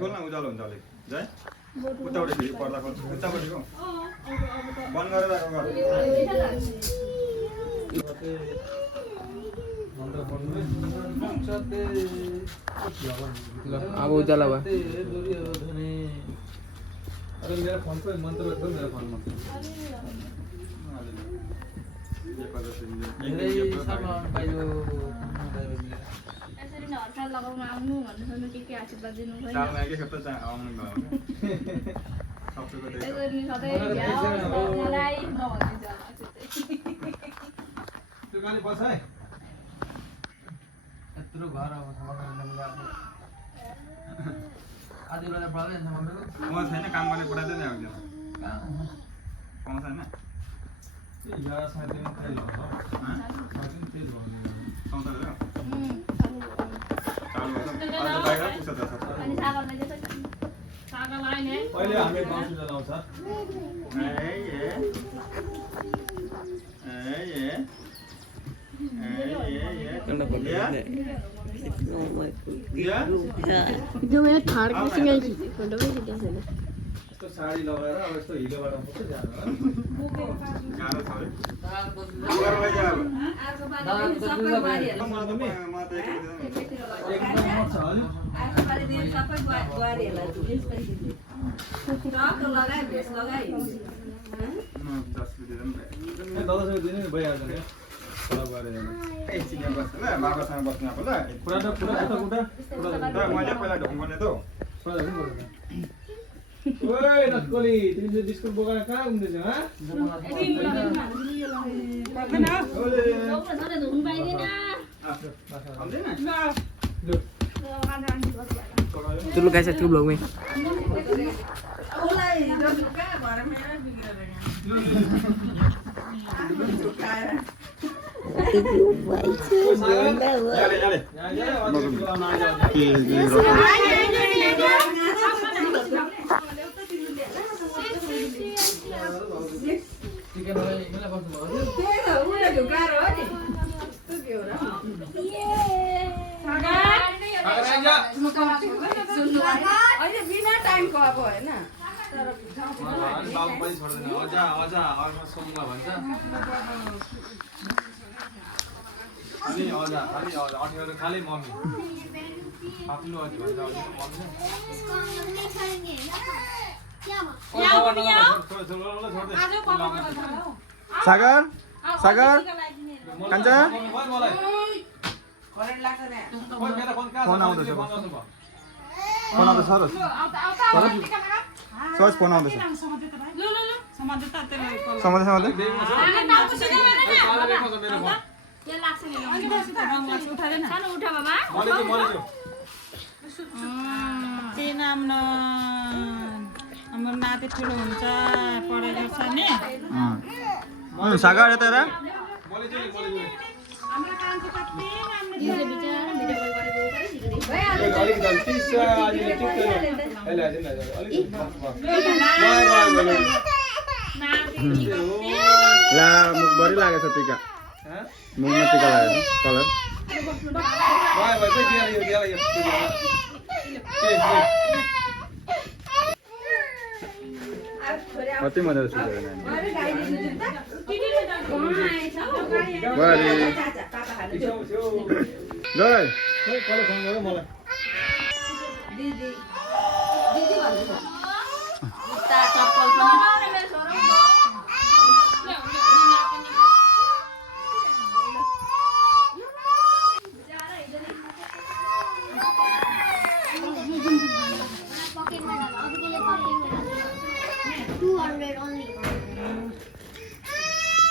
बोल्न उज्यालो हुन्छ अलिक जय उताबाट फेरि पर्दा उतापट्टिको बन्द गरेर राख्नु अब उजाला भयो अरे मेरा फोन पे मंत्र रख दो मेरा फोन में यसरी नै हर्काल लगाउन आउनु भन्नु के आशीर्वाद दिनु भयो सालमा एकै खेप त आउनु भयो सबैको त्यही यसरी सधैँ मलाई नभनिन्छ त्यो गाली बस है यत्रो घर अब आधी बेला पढ्दै जान्छ मम्मीको म छैन काम गर्ने पढाइदै नै आउँछ पाउँछ हैन यार साथी में तेल हो साथी में तेल हो पाउँछ र चालु भयो आज बाहिर पुग्छ त अनि सागरलाई चाहिँ सागर लाइन है पहिले हामी बाँसु जलाउँछ जो मैं थार को सिंगल फोटो में खींचा है ना यस्तो साडी लगाएर अब यस्तो हिलोबाट पुग्छ जानु गाह्रो छ रे गरलाई जा अब आजको बारे सबै बारीहरु म त एकैतिर एकदम मत छ अलि आजको बारे दिन सबै बारीहरुलाई जुस पनि दिन्छ टक लगाइ भेस लगाइ म 10 रुपैयाँ दिनु ए दादासँग दिनु नि भइहाल्छ नि तलब गरेर एकछिन यहाँ बस्नु ल बाबासँग बस्नु अब ल पुरा मैले पहिला ढुङ्गने त ओए नक्कली तिमीले बिस्कुट बोकेर कहाँ घुम्दैछ ह सबै धुन पाइदैन आउँदैन तुलु कैसे तू ब्लॉग में ओलाई जसका घरमा बिग्रेर चिकन मलाई बस्नु भयो बिना टाइमको अब होइन बाबु पनि छोड्दैन अझ अर्को सोमला भन्छ अनि अझ खालि अठेर खालि मम्मी आफ्नो अझ भन्छ सागर सागर कान्छा फोन आउँदैछ फोन आउँदैछ सरोज सरोज फोन आउँदैछ समाते हाम्रो नाति ठुलो हुन्छ पढाइ गर्छ नि सागर यता हेर ला मुखभरि लागेछ टिका मुखमा टिका लागेछ कलर कति मजा सुतेर जय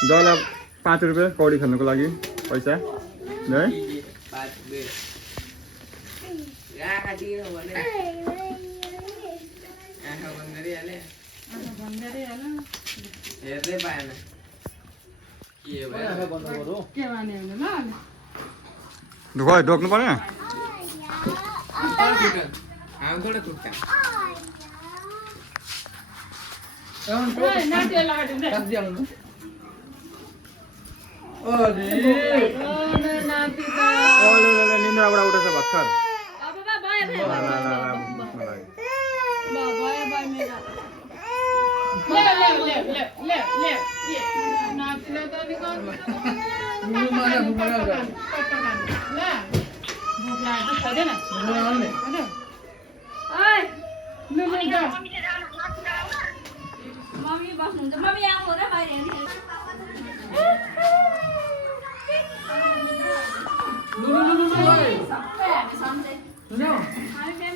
जयलाई 5 रुपियाँ कौडी खेल्नुको लागि पैसा है ढोक्नु पर्यो निन्द्राबाट उठेछ भर्खर मम्मी बस्नुहुन्छ मम्मी यहाँ हो र बाहिर सबै हामी सम्झै हामी